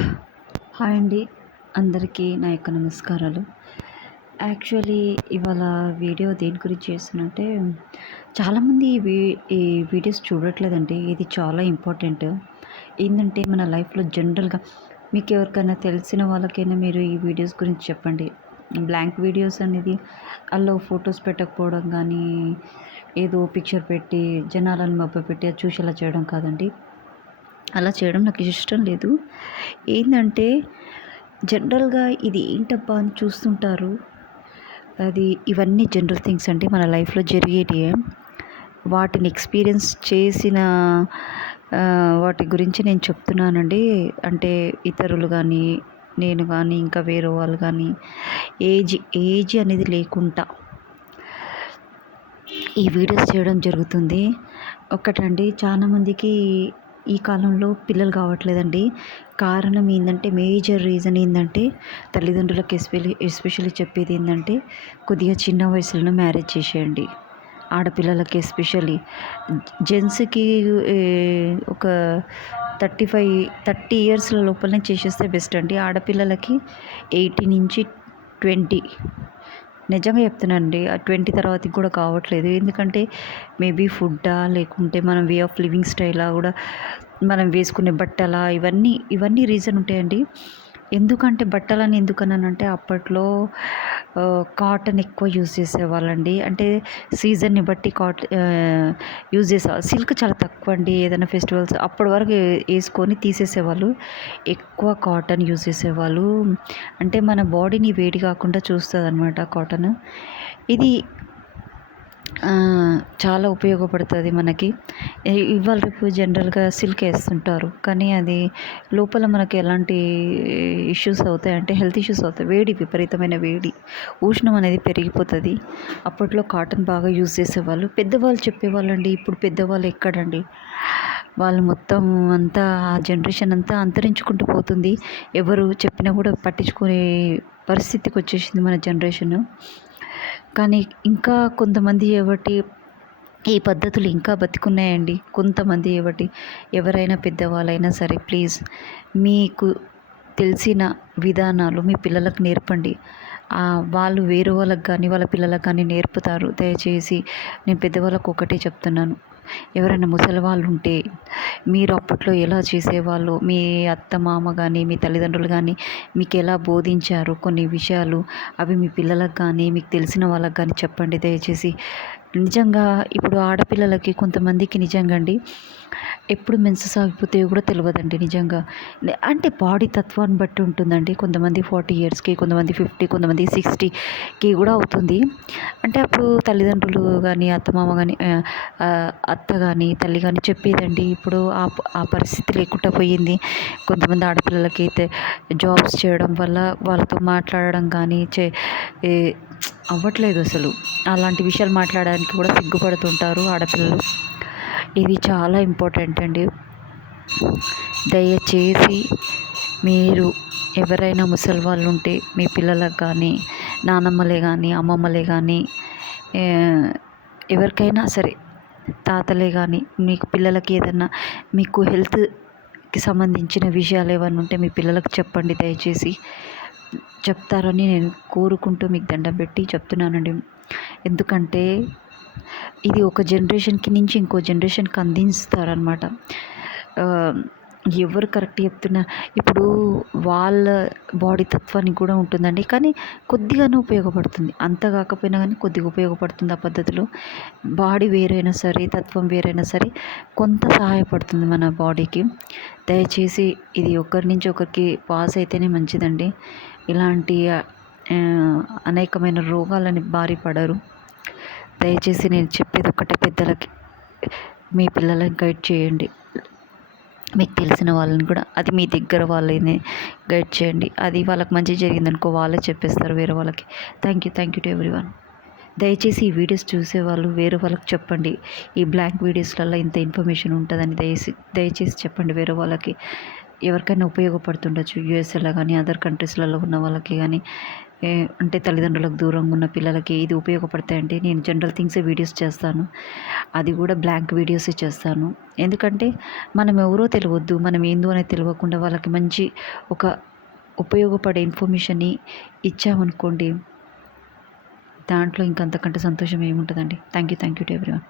Hi అండి. అందరికీ నా యొక్క నమస్కారాలు. యాక్చువల్లీ ఇవాళ వీడియో దేని గురించి చేస్తున్నంటే, చాలామంది ఈ వీడియోస్ చూడట్లేదండి. ఇది చాలా ఇంపార్టెంట్. ఏందంటే మన లైఫ్‌లో జనరల్‌గా మీకు ఎవరికైనా తెలిసిన వాళ్ళకైనా మీరు ఈ వీడియోస్ గురించి చెప్పండి. బ్లాంక్ వీడియోస్ అనేది ఆళ్ళు ఫోటోస్ పెట్టకపోవడం గానీ, ఏదో పిక్చర్ పెట్టి జనాలను మభ్యపెట్టి అది చూసేలా చేయడం కాదండి. అలా చేయడం నాకు ఇష్టం లేదు. ఏందంటే జనరల్‌గా ఇది ఏంటబ్బా అని చూస్తుంటారు. ఇవన్నీ జనరల్ థింగ్స్ అండి. మన లైఫ్‌లో జరిగేటియే. వాటిని ఎక్స్‌పీరియన్స్ చేసిన వాటి గురించి నేను చెప్తున్నానండి. అంటే ఇతరులు గానీ, నేను గానీ, ఇంకా వేరే వాళ్ళు గానీ ఏజ్ అనేది లేకుండా ఈ వీడియోస్ చేయడం జరుగుతుంది. ఒకటండి, చాలామందికి ఈ కాలంలో పిల్లలు కావట్లేదండి. కారణం ఏందంటే, మేజర్ రీజన్ ఏందంటే, తల్లిదండ్రులకు ఎస్పెషల్లీ చెప్పేది ఏందంటే, కొద్దిగా చిన్న వయసులోనే మ్యారేజ్ చేసేయండి. ఆడపిల్లలకి ఎస్పెషల్లీ. జెంట్స్‌కి ఒక 30 ఇయర్స్ లోపలనే చేసేస్తే బెస్ట్ అండి. ఆడపిల్లలకి 18-20. నిజంగా చెప్తున్నానండి. ఆ 20 తర్వాతకి కూడా కావట్లేదు. ఎందుకంటే మేబీ ఫుడ్డా, లేకుంటే మన వే ఆఫ్ లివింగ్ స్టైలా, కూడా మనం వేసుకునే బట్టలా, ఇవన్నీ రీజన్ ఉంటాయండి. ఎందుకంటే బట్టలని ఎందుకన్నానంటే, అప్పట్లో కాటన్ ఎక్కువ యూజ్ చేసేవాళ్ళండి. అంటే సీజన్‌ని బట్టి యూజ్ చేసేవాళ్ళు. సిల్క్ చాలా తక్కువ అండి. ఏదైనా ఫెస్టివల్స్ అప్పటి వరకు ఏసుకొని తీసేసేవాళ్ళు. ఎక్కువ కాటన్ యూజ్ చేసేవాళ్ళు. అంటే మన బాడీని వేడి కాకుండా చూస్తదనమాట కాటన్. ఇది చాలా ఉపయోగపడుతుంది మనకి. ఇవాళ రేపు జనరల్‌గా సిల్క్ ఏస్తుంటారు. కానీ అది లోపల మనకి ఎలాంటి ఇష్యూస్ అవుతాయంటే, హెల్త్ ఇష్యూస్ అవుతాయి. విపరీతమైన వేడి, ఉష్ణం అనేది పెరిగిపోతది. అప్పట్లో కాటన్ బాగా యూజ్ చేసేవాళ్ళు. పెద్దవాళ్ళు చెప్పేవాళ్ళండి. ఇప్పుడు పెద్దవాళ్ళు ఎక్కడండి. వాళ్ళు మొత్తం అంతా, ఆ జనరేషన్ అంతా అంతరించుకుంటూ పోతుంది. ఎవరు చెప్పినా కూడా పట్టించుకునే పరిస్థితికి వచ్చేసింది మన జనరేషను. కానీ ఇంకా కొంతమంది ఈ పద్ధతులు ఇంకా బతికున్నాయండి. కొంతమంది ఎవరైనా పెద్దవాళ్ళైనా సరే, ప్లీజ్ మీకు తెలిసిన విధానాలు మీ పిల్లలకు నేర్పండి. వాళ్ళు వేరే వాళ్ళకి కానీ, వాళ్ళ పిల్లలకు కానీ నేర్పుతారు. దయచేసి నేను పెద్దవాళ్ళకు ఒకటే చెప్తున్నాను. ఎవరైనా ముసలివాళ్ళు ఉంటే, మీరు అప్పట్లో ఎలా చేసేవాళ్ళో, మీ అత్త మామ కానీ, మీ తల్లిదండ్రులు కానీ మీకు ఎలా బోధించారు కొన్ని విషయాలు, అవి మీ పిల్లలకు కానీ, మీకు తెలిసిన వాళ్ళకి కానీ చెప్పండి దయచేసి. నిజంగా ఇప్పుడు ఆడపిల్లలకి కొంతమందికి నిజంగా అండి, ఎప్పుడు మెన్సెస్ ఆగిపోతాయో కూడా తెలియదండి నిజంగా. అంటే బాడీ తత్వాన్ని బట్టి ఉంటుందండి. కొంతమంది 40 ఇయర్స్‌కి, కొంతమంది 50, కొంతమంది 60కి కూడా అవుతుంది. అంటే అప్పుడు తల్లిదండ్రులు కానీ, అత్తమామ కానీ, అత్త కానీ, తల్లి కానీ చెప్పేదండి. ఇప్పుడు ఆ పరిస్థితి లేకుండా పోయింది. కొంతమంది ఆడపిల్లలకి అయితే జాబ్స్ చేయడం వల్ల వాళ్ళతో మాట్లాడడం కానీ అవ్వట్లేదు అసలు. అలాంటి విషయాలు మాట్లాడడానికి కూడా సిగ్గుపడుతుంటారు ఆడపిల్లలు. ఇది చాలా ఇంపార్టెంట్ అండి. దయచేసి మీరు ఎవరైనా ముసలి వాళ్ళు ఉంటే, మీ పిల్లలకు కానీ, నానమ్మలే కానీ, అమ్మమ్మలే కానీ, ఎవరికైనా సరే, తాతలే కానీ, మీకు పిల్లలకి ఏదన్నా మీకు హెల్త్‌కి సంబంధించిన విషయాలు ఏమన్నా ఉంటే మీ పిల్లలకు చెప్పండి దయచేసి. చెప్తారని నేను కోరుకుంటూ మీకు దండం పెట్టి చెప్తున్నానండి. ఎందుకంటే ఇది ఒక జనరేషన్‌కి నుంచి ఇంకో జనరేషన్‌కి అందిస్తారనమాట. ఎవరు కరెక్ట్ చెప్తున్నా, ఇప్పుడు వాళ్ళ బాడీ తత్వానికి కూడా ఉంటుందండి. కానీ కొద్దిగానే ఉపయోగపడుతుంది. అంత కాకపోయినా కానీ కొద్దిగా ఉపయోగపడుతుంది ఆ పద్ధతిలో. బాడీ వేరైనా సరే, తత్వం వేరైనా సరే, కొంత సహాయపడుతుంది మన బాడీకి. దయచేసి ఇది ఒకరి నుంచి ఒకరికి పాస్ అయితేనే మంచిదండి. ఇలాంటి అనేకమైన రోగాలని బారి పడరు. దయచేసి నేను చెప్పేది ఒకటే, పెద్దలకి మీ పిల్లలని గైడ్ చేయండి. మీకు తెలిసిన వాళ్ళని కూడా, అది మీ దగ్గర వాళ్ళని గైడ్ చేయండి. అది వాళ్ళకి మంచి జరిగిందనుకో, వాళ్ళే చెప్పేస్తారు వేరే వాళ్ళకి. Thank you to everyone. దయచేసి ఈ వీడియోస్ చూసేవాళ్ళు వేరే వాళ్ళకి చెప్పండి. ఈ బ్లాంక్ వీడియోస్లలో ఇంత ఇన్ఫర్మేషన్ ఉంటుందని దయచేసి చెప్పండి వేరే వాళ్ళకి. ఎవరికైనా ఉపయోగపడుతుండొచ్చు. యూఎస్ఏలో కానీ అదర్ కంట్రీస్లలో ఉన్న వాళ్ళకి కానీ అంటే తల్లిదండ్రులకు దూరంగా ఉన్న పిల్లలకి ఇది ఉపయోగపడతాయంటే నేను జనరల్ థింగ్సే వీడియోస్ చేస్తాను. అది కూడా బ్లాంక్ వీడియోసే చేస్తాను. ఎందుకంటే మనం ఎవరో తెలియవద్దు, మనం ఏందో అనేది తెలియకుండా వాళ్ళకి మంచి ఒక ఉపయోగపడే ఇన్ఫర్మేషన్ని ఇచ్చామనుకోండి, దాంట్లో ఇంకంతకంటే సంతోషం ఏముంటుందండి. Thank you to everyone.